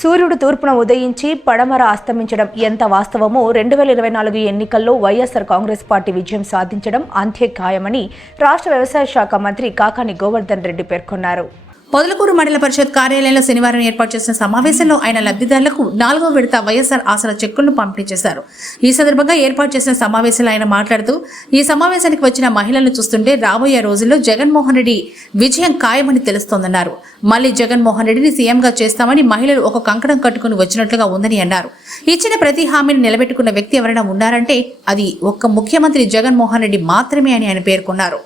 సూర్యుడు తూర్పున ఉదయించి పడమర అస్తమించడం ఎంత వాస్తవమో రెండు వేల ఇరవై నాలుగు ఎన్నికల్లో వైఎస్ఆర్ కాంగ్రెస్ పార్టీ విజయం సాధించడం అంత్యఖాయమని రాష్ట్ర వ్యవసాయ శాఖ మంత్రి కాకాని గోవర్ధన్ రెడ్డి పేర్కొన్నారు. పొదలకూరు మండల పరిషత్ కార్యాలయంలో శనివారం ఏర్పాటు చేసిన సమావేశంలో ఆయన లబ్ధిదారులకు నాలుగో విడత వైఎస్ఆర్ ఆసరా చెక్కులను పంపిణీ చేశారు. ఈ సందర్భంగా ఏర్పాటు చేసిన సమావేశంలో ఆయన మాట్లాడుతూ ఈ సమావేశానికి వచ్చిన మహిళలను చూస్తుంటే రాబోయే రోజుల్లో జగన్మోహన్ రెడ్డి విజయం ఖాయమని తెలుస్తోందన్నారు. మళ్ళీ జగన్మోహన్ రెడ్డిని సీఎంగా చేస్తామని మహిళలు ఒక కంకణం కట్టుకుని వచ్చినట్లుగా ఉందని అన్నారు. ఇచ్చిన ప్రతి హామీని నిలబెట్టుకున్న వ్యక్తి ఎవరైనా ఉన్నారంటే అది ఒక్క ముఖ్యమంత్రి జగన్మోహన్ రెడ్డి మాత్రమే అని ఆయన పేర్కొన్నారు.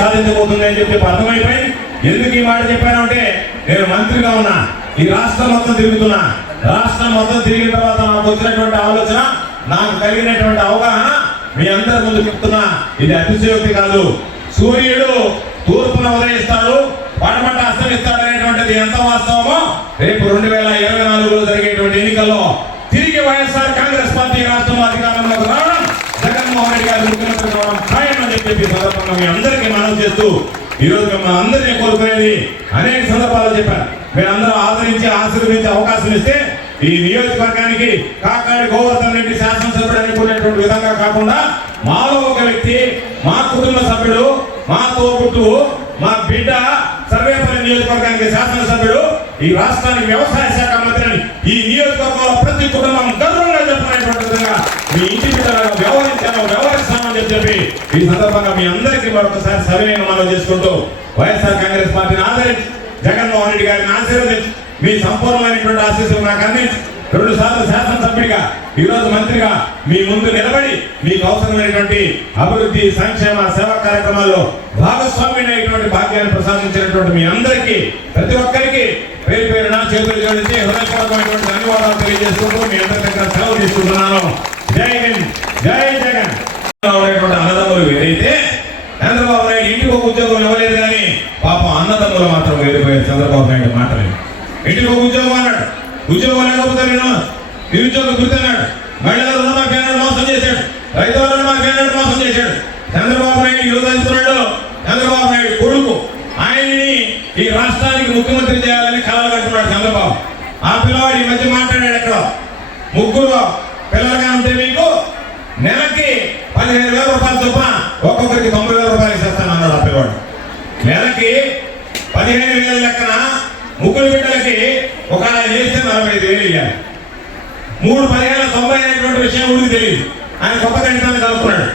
సాధించబోతుంది అని చెప్పి అర్థమైపోయి ఎందుకు ఈ మాట చెప్పానంటే నేను మంత్రిగా ఉన్నా. ఈ రాష్ట్రం మొత్తం తిరుగుతున్నా. రాష్ట్రం మొత్తం తిరిగిన తర్వాత నాకు వచ్చినటువంటి ఆలోచన నాకు కలిగినటువంటి అవగాహన మీ అందరి ముందు చెప్తున్నా. ఇది అతిశయోక్తి కాదు. సూర్యుడు తూర్పున ఉదయిస్తాడు పడమట అస్తమిస్తాడు అనేటువంటిది ఎంత వాస్తవమో రేపు రెండు వేల ఇరవై నాలుగులో జరిగేటువంటి ఎన్నికల్లో తిరిగి వైఎస్ఆర్ కాంగ్రెస్ పార్టీ రాష్ట్రంలో అధికారంలోకి రావడం జగన్మోహన్ రెడ్డి గారు ముఖ్యమంత్రి కావడం ఖాయం అని చెప్పి సందర్భంగా మీ అందరికీ మనం చేస్తూ ఈ రోజు మిమ్మల్ని అందరినీ కోరుకునేది అనేక సందర్భాలు చెప్పాను. మీరందరూ ఆదరించి ఆశీర్వదించే అవకాశం ఇస్తే ఈ నియోజకవర్గానికి కాకాడి గోవర్ధన్ రెడ్డి శాసనసభ్యుడు అనుకునేటువంటి విధంగా కాకుండా మాలో ఒక వ్యక్తి మా కుటుంబ సభ్యుడు మా తోబుట్టువు మా బిడ్డ సర్వేపల్లి నియోజకవర్గానికి శాసనసభ్యుడు ఈ రాష్ట్రానికి వ్యవసాయ శాఖ మంత్రిని ఈ నియోజకవర్గంలో ప్రతి కుటుంబం గర్వంగా చెప్పినటువంటి మీ ఇంటి బిడ్డలుగా వ్యవహరించాను వ్యవహరిస్తామని చెప్పి ఈ సందర్భంగా మీ అందరికీ మరొకసారి సవినయం మనం చేసుకుంటూ వైఎస్ఆర్ కాంగ్రెస్ పార్టీని ఆదరించి జగన్మోహన్ రెడ్డి గారిని ఆశీర్వదించి మీ సంపూర్ణమైనటువంటి ఆశీస్సులు నాకు అందించి రెండు సార్లు శాసనసభ్యుడిగా ఈరోజు మంత్రిగా మీ ముందు నిలబడి మీకు అవసరమైనటువంటి అభివృద్ధి సంక్షేమ సేవా కార్యక్రమాల్లో భాగస్వామ్యమైనటువంటి భాగ్యాన్ని ప్రసాదించినటువంటి మీ అందరికీ ప్రతి ఒక్కరికి పేరు పేరున చేతులు జోడించి హృదయపూర్వకమైనటువంటి ధన్యవాదాలు తెలియజేసుకుంటూ మీ అందరి దగ్గర సెలవు తీసుకుంటున్నాను. జై హింద్ జై జగన్ ఉన్నటువంటి అన్నదమ్ములు వేరైతే చంద్రబాబు నాయుడు ఇంటికి ఒక ఉద్యోగం ఇవ్వలేదు కానీ పాపం అన్నదమ్ములు మాత్రం వేరిపోయారు చంద్రబాబు నాయుడు మాటలు ఇంటికి ఒక ఉద్యోగం అన్నాడు ఉద్యోగం లేకపోతే నేను నిరుద్యోగం గుర్తున్నాడు మహిళల రుణమాఫీ అన్నాడు మోసం చేశాడు రైతుల రుణమాఫీ అన్నాడు మోసం చేశాడు చంద్రబాబు నాయుడు యువదలుస్తున్నాడు చంద్రబాబు నాయుడు కొడుకు ఆయన్ని ఈ రాష్ట్రానికి ముఖ్యమంత్రి చేయాలని కలలు కంటున్నాడు చంద్రబాబు. ఆ పిల్లవాడు ఈ మధ్య మాట్లాడాడు ఎక్కడ. ముగ్గురు పిల్లలుగా ఉంటే మీకు నెలకి పదిహేను వేల రూపాయలు చొప్పున ఒక్కొక్కరికి తొంభై వేల రూపాయలు ఇస్తాను అన్నాడు ఆ పిల్లవాడు. నెలకి పదిహేను వేల లెక్కన ముగ్గురు బిడ్డలకి ఒక ఆయన చేస్తే నలభై ఐదు వేలు ఇవ్వాలి మూడు పదిహేను తొంభై అనేటువంటి విషయం ఊరికి తెలియదు. ఆయన గొప్ప గణితాన్ని కలుపుకున్నాడు.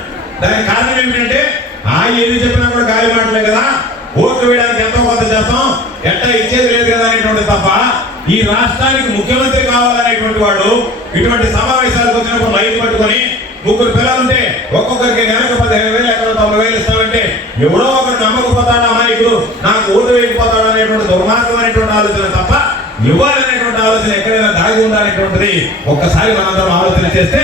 దానికి కారణం ఏమిటంటే ఆ ఏది చెప్పినా కూడా గాలి మాటలే కదా. ఓట్లు వేయడానికి ఎంతో కొంత చేస్తాం ఎట్లా ఇచ్చేది లేదు తప్ప ఈ రాష్ట్రానికి ముఖ్యమంత్రి కావాలనేటువంటి వాడు ఇటువంటి సమావేశాలకు వచ్చినప్పుడు మైక్ పట్టుకొని ముగ్గురు పిల్లలుంటే ఒక్కొక్కరికి నెలకు పదిహేను వేలు ఎక్కడ తొంభై వేలు ఇస్తామంటే ఎవడో ఒకరు నమ్మకపోతాడు అమాయకుడు నాకు ఓటు వేయకపోతాడు అనేటువంటి దుర్మార్గమైనటువంటి ఆలోచన తప్ప ఇవ్వాలనేటువంటి ఆలోచన ఎక్కడైనా దాగి ఉండాలనేటువంటిది ఒక్కసారి మనందరం ఆలోచన చేస్తే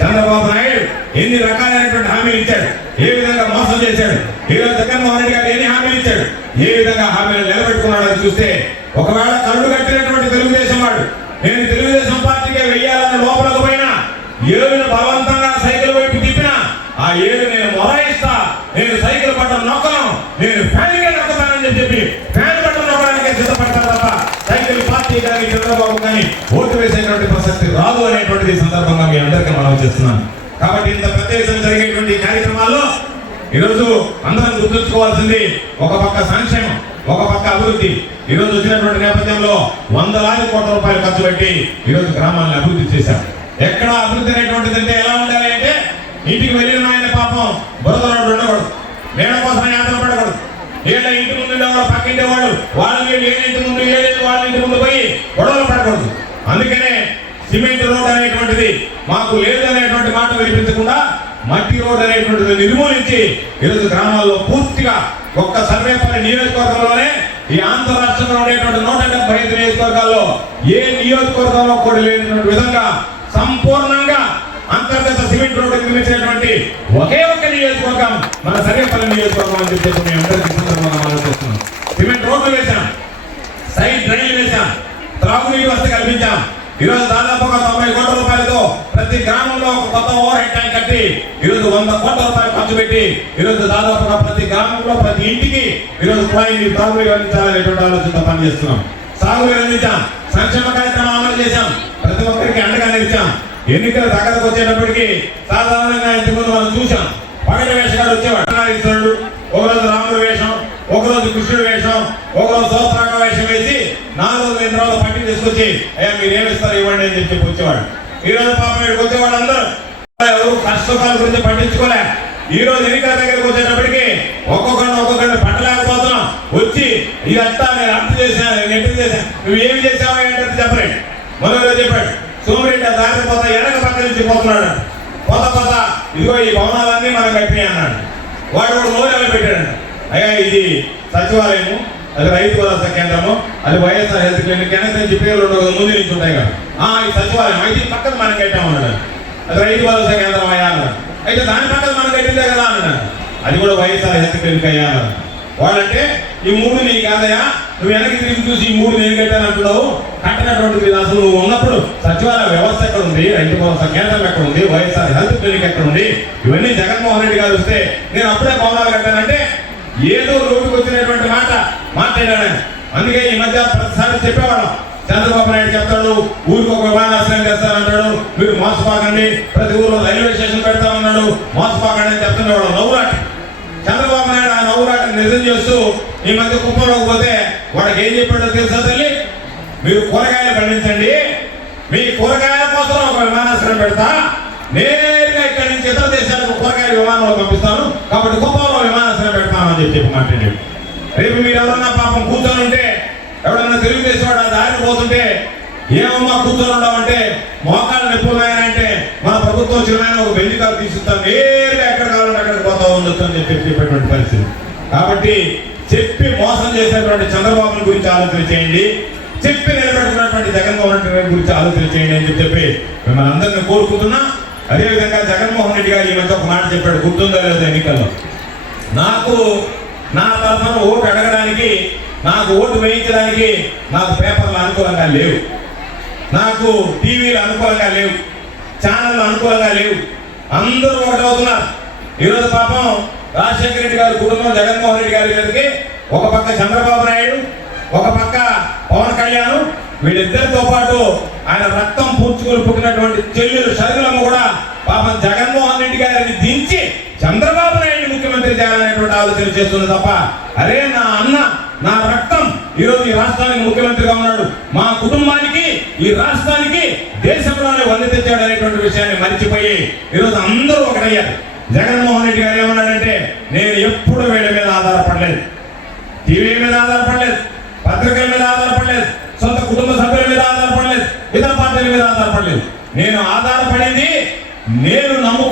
చంద్రబాబు నాయుడు ఎన్ని రకాలైనటువంటి హామీలు ఇచ్చాడు? ఏ విధంగా మోసం చేశాడు? ఈరోజు జగన్మోహన్ రెడ్డి గారు ఎన్ని హామీలు ఇచ్చాడు? ఏ విధంగా హామీలు నిలబెట్టుకున్నాడో చూస్తే ఒకవేళ కళ్ళు కట్టినటువంటి తెలుగుదేశం వాడు నేను తెలుగుదేశం పార్టీకే వెయ్యాలని లోపలకు పోయినా ఏడును బలవంతంగా సైకిల్ వైపు తిప్పినా ఆ ఏడు నేను మొరాయిస్తా నేను సైకిల్ బట్టలు నొక్కను నేను ఫ్యాన్కే నొక్కుతానని చెప్పి ఫ్యాన్ బట్టలు నొక్కడానికే సిద్ధపడతాను తప్ప సైకిల్ పార్టీ కానీ చంద్రబాబు కానీ ఓటు వేసేటువంటి ప్రసక్తి రాదు అనేటువంటిది సందర్భంగా మీ అందరికీ మనం చేస్తున్నాను కాబట్టి ఇంత ప్రత్యేకం జరిగేటువంటి ఈ కార్యక్రమాల్లో ఈరోజు అందరం గుర్తుంచుకోవాల్సింది ఒక పక్క సంక్షేమం ఒక పక్క అభివృద్ధి. ఈరోజు వచ్చినటువంటి నేపథ్యంలో వందలాది కోట్ల రూపాయలు ఖర్చు పెట్టి ఈ రోజు గ్రామాలను అభివృద్ధి చేశారు. ఎక్కడ అభివృద్ధి అనేటువంటిది అంటే ఎలా ఉండాలి అంటే ఇంటికి వెళ్ళిన ఆయన పాపం బురదలో ఉండకూడదు. నేల కోసం యాత్ర పడకూడదు. ఏళ్ళ ఇంటి ముందు ఉండేవాళ్ళు పక్కింటి వాళ్ళు వాళ్ళు వీళ్ళు ఏ ఇంటి ముందు ఏ వాళ్ళ ఇంటి ముందు పోయి గొడవలు పడకూడదు. అందుకనే సిమెంట్ రోడ్ అనేటువంటిది మాకు లేదు అనేటువంటి మాట వినిపించకుండా మట్టి రోడ్ అనేటువంటిది నిర్మూలించి ఈరోజు గ్రామాల్లో పూర్తిగా ఒక్క సర్వేపల్లి నియోజకవర్గంలోనే ఈ ఆంధ్ర రాష్ట్రంలో ఉండేటువంటి నూట డెబ్బై ఐదు నియోజకవర్గాల్లో ఏ నియోజకవర్గంలో కూడా లేనటువంటి విధంగా సంపూర్ణంగా అంతర్గత సిమెంట్ రోడ్డు నిర్మించినటువంటి ఒకే ఒక్క నియోజకవర్గం మన సర్వేపల్లి నియోజకవర్గం అని చెప్పేసి మేము అందరికీ సందర్భంగా ఆలోచిస్తున్నాం సిమెంట్ రోడ్లు వేశాం సైడ్ డ్రైన్లు వేశాం త్రాగునీటి వసతి కల్పించాం. ఈరోజు దాదాపు ఒక తొంభై కోట్ల రూపాయలతో ప్రతి గ్రామంలో ఒక కొత్త ఓవర్ హెడ్ ట్యాంక్ కట్టి ఈరోజు వంద కోట్ల రూపాయలు ఖర్చు పెట్టి ఈరోజు దాదాపుగా ప్రతి గ్రామంలో ప్రతి ఇంటికి ఈరోజు కుళాయిని తాగునీరు అందించాలనేటువంటి ఆలోచనతో పనిచేస్తున్నాం. సాగునీరు అందించాం సంక్షేమ కార్యక్రమం అమలు చేశాం ప్రతి ఒక్కరికి అండగా నిలిచాం. ఎన్నికల దగ్గరకు వచ్చేటప్పటికి సాధారణంగా ఇంతకుముందు మనం చూసాం పగటి వేషగాడు వచ్చేవాడు ఒకరోజు రాముడు వేషం ఒకరోజు కృష్ణుడు వేషం ఒకరోజు సోత్రాక వేషం వేసి నాలుగు రోజులు రోజులు పట్టి తీసుకొచ్చి అయ్యా మీరు ఏమిస్తారు ఇవ్వండి అని చెప్పి వచ్చేవాడు ఈ రోజు పాపం ఇక్కడికి వచ్చేవాడు అందరూ. ఎవరు కష్టకాల గురించి పట్టించుకోలే. ఈ రోజు ఎన్నికల దగ్గరకు వచ్చేటప్పటికి ఒక్కొక్కరిని ఒక్కొక్కరిని పట్టలేకపోతున్నాం. వచ్చి ఇదంతా నేను అర్థం చేశాను నేను ఎట్టు చేశాను నువ్వు ఏమి చేసావా ఏంటంటే చెప్పలేడు మొదలు చెప్పాడు సోమిరెడ్డి ఆ దారి పోతా వెనక పక్క నుంచి పోతున్నాడు. పోత పోత ఇదిగో ఈ భవనాలన్నీ మనం కట్టినాయి అన్నాడు. వాడు కూడా నోరు పెట్టాడు? అయ్యా ఇది సచివాలయము అది రైతు భరోసా కేంద్రము అది వైఎస్ఆర్ హెల్త్ క్లినిక్. వెనక నుంచి పేర్లు ఉండవు కదా, ముందు నుంచి ఉంటాయి కదా. ఆ ఈ సచివాలయం అయితే పక్కన మనం కట్టామన్నాడు అది రైతు భరోసా కేంద్రం అయ్యా అన్నాడు. అయితే దాని పక్కన మనం కట్టిందే కదా అన్నాడు. అది కూడా వైఎస్ఆర్ హెల్త్ క్లినిక్ అయ్యా అన్నాడు. వాళ్ళంటే ఈ మూడు నీ కాదయా నువ్వు వెనక్కి తిరిగి చూసి ఈ మూడు నేను కట్టాను అంటున్నావు. కట్టినటువంటి అసలు నువ్వు ఉన్నప్పుడు సచివాలయ వ్యవస్థ ఎక్కడ ఉంది రైతు భరోసా కేంద్రం ఎక్కడ ఉంది వైఎస్ఆర్ హెల్త్ క్లినిక్ ఎక్కడ ఉంది ఇవన్నీ జగన్మోహన్ రెడ్డి గారు వస్తే నేను అప్పుడే భవనాలు కట్టానంటే ఏదో రోడ్డుకు వచ్చినటువంటి మాట. మాట్లాడాడు. ఆయన. అందుకే ఈ మధ్య ప్రతిసారి చెప్పేవాళ్ళం. చంద్రబాబు నాయుడు చెప్తాడు ఊరికి ఒక విమానాశ్రయం చేస్తానంటాడు మీరు మోసపోకండి ప్రతి ఊరు రైల్వే స్టేషన్ పెడతామన్నాడు మోసపోకండి అని చెప్తున్నాడు నవ్వురాట చంద్రబాబు నాయుడు ఆ నవ్వురాట నిజం చేస్తూ ఈ మధ్య కుప్పంలోకి పోతే వాడికి ఏం చెప్పాడో తెలుసా తల్లి? మీరు కూరగాయలు పండించండి. మీ కూరగాయల కోసం ఒక విమానాశ్రయం పెడతా. నేరుగా ఇక్కడి నుంచి ఇతర దేశాలకు కూరగాయల విమానంలో పంపిస్తాను కాబట్టి కుప్పంలో విమానాశ్రయం పెడతాను అని చెప్పి చెప్పి మాట్లాడాడు. రేపు మీరు ఎవరన్నా పాపం కూర్చొని ఉంటే ఎవడన్నా తెలుగుదేశం వాడు ఆ దారిని పోతుంటే ఏమమ్మా కూర్చొని ఉండమంటే మోకాలు నొప్పి మన ప్రభుత్వం చిరునాయన ఒక బెంజ్ కారు తీసుకుంటాం నేరుగా ఎక్కడ కావాలంటే అక్కడికి పోతా ఉండొచ్చు అని చెప్పి చెప్పేటువంటి పరిస్థితి. కాబట్టి చెప్పి మోసం చేసేటువంటి చంద్రబాబు గురించి ఆలోచన చేయండి. చెప్పి నిలబెట్టుకున్నటువంటి జగన్మోహన్ రెడ్డి గారి గురించి ఆలోచన చేయండి అని చెప్పి మిమ్మల్ని అందరినీ కోరుకుంటున్నా. అదేవిధంగా జగన్మోహన్ రెడ్డి గారు ఈ మధ్య ఒక మాట చెప్పాడు గుర్తుందో లేదో ఎన్నికల్లో? నాకు నా తరఫున ఓటు అడగడానికి నాకు ఓటు వేయించడానికి నాకు పేపర్లు అనుకూలంగా లేవు. నాకు టీవీలు అనుకూలంగా లేవు. ఛానళ్ళు అనుకూలంగా లేవు. అందరూ ఒకటవుతున్నారు ఈరోజు పాపం రాజశేఖర రెడ్డి గారి కుటుంబం జగన్మోహన్ రెడ్డి గారి మీదకి ఒక పక్క చంద్రబాబు నాయుడు ఒక పక్క పవన్ కళ్యాణ్ వీళ్ళిద్దరితో పాటు ఆయన రక్తం పూడ్చుకుని పుట్టినటువంటి చెల్లెలు సరుగులమ్మ కూడా పాపం జగన్మోహన్ రెడ్డి గారిని చేయాలనేటువంటి ఆలోచన చేస్తుంది తప్ప అరే నా అన్న నా రక్తం ఈరోజు ఈ రాష్ట్రానికి ముఖ్యమంత్రిగా ఉన్నాడు. మా కుటుంబానికి ఈ రాష్ట్రానికి దేశంలోనే వంద తెచ్చాడు అనేటువంటి విషయాన్ని మర్చిపోయి ఈరోజు అందరూ ఒకటయ్యారు జగన్మోహన్ రెడ్డి గారు ఏమన్నాడంటే నేను ఎప్పుడు వీళ్ళ మీద ఆధారపడలేదు. టీవీ మీద ఆధారపడలేదు. పత్రికల మీద ఆధారపడలేదు. సొంత కుటుంబ సభ్యుల మీద ఆధారపడలేదు. ఇతర పార్టీల మీద ఆధారపడలేదు. నేను ఆధారపడింది నేను నమ్ము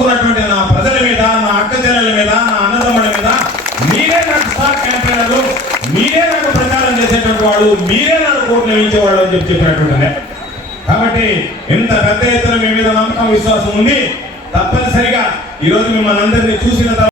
కాదు మీరే నాకు కోట్లు వేయించేవాళ్ళు అని చెప్పి చెప్పినట్టుండే కాబట్టి ఇంత పెద్ద ఎత్తున మీ మీద నమ్మకం విశ్వాసం ఉంది తప్పనిసరిగా ఈరోజు మిమ్మల్ని అందరినీ చూసిన